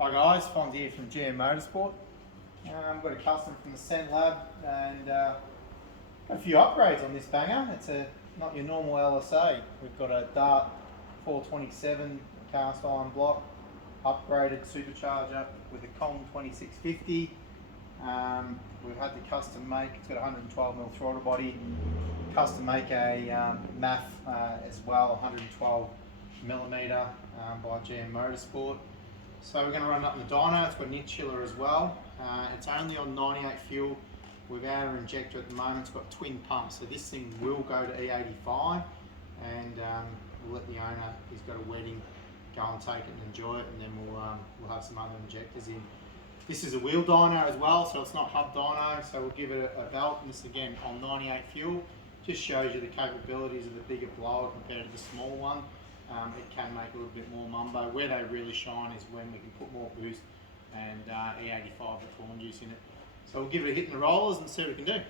Hi guys, Fonz here from Motorsport. I've got a custom from the Cent Lab and a few upgrades on this banger. It's not your normal LSA. We've got a Dart 427 cast iron block, upgraded supercharger with a Kong 2650. We've had the custom make, it's got a 112mm throttle body, custom make a MAF as well, 112mm by Motorsport. So we're going to run it up in the dyno. It's got an inch chiller as well. It's only on 98 fuel without an injector at the moment. It's got twin pumps, so this thing will go to E85, and we'll let the owner, he's got a wedding, go and take it and enjoy it, and then we'll have some other injectors in. This is a wheel dyno as well, so it's not hub dyno, so we'll give it a belt, and this again on 98 fuel. Just shows you the capabilities of the bigger blower compared to the small one. It can make a little bit more mumbo. Where they really shine is when we can put more boost and E85 with corn juice in it. So we'll give it a hit in the rollers and see what we can do.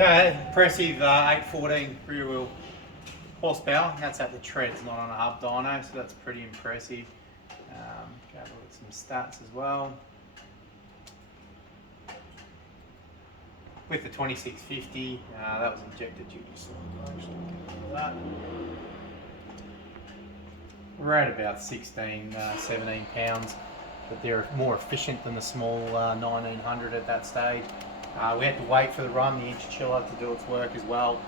Okay, impressive 814 rear wheel horsepower. That's at the treads, not on a hub dyno, so that's pretty impressive. Go look at some stats as well. With the 2650, that was injected duty, so that. We're at about 16, 17 pounds, but they're more efficient than the small 1900 at that stage. We had to wait for the run, the inch chiller, to do its work as well.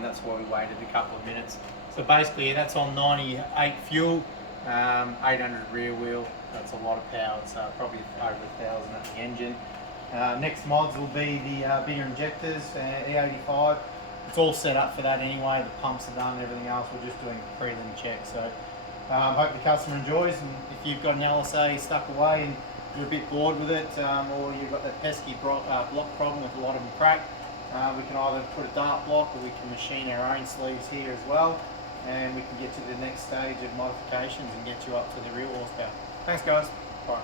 That's why we waited a couple of minutes. So basically that's on 98 fuel, 800 rear wheel. That's a lot of power. It's probably over 1,000 at the engine. Next mods will be the bigger injectors, E85. It's all set up for that anyway. The pumps are done, everything else. We're just doing a prelim check. So hope the customer enjoys, and if you've got an LSA stuck away and you're a bit bored with it, or you've got that pesky block problem with a lot of them cracked, we can either put a dart block or we can machine our own sleeves here as well, and we can get to the next stage of modifications and get you up to the real horsepower. Thanks guys. Bye.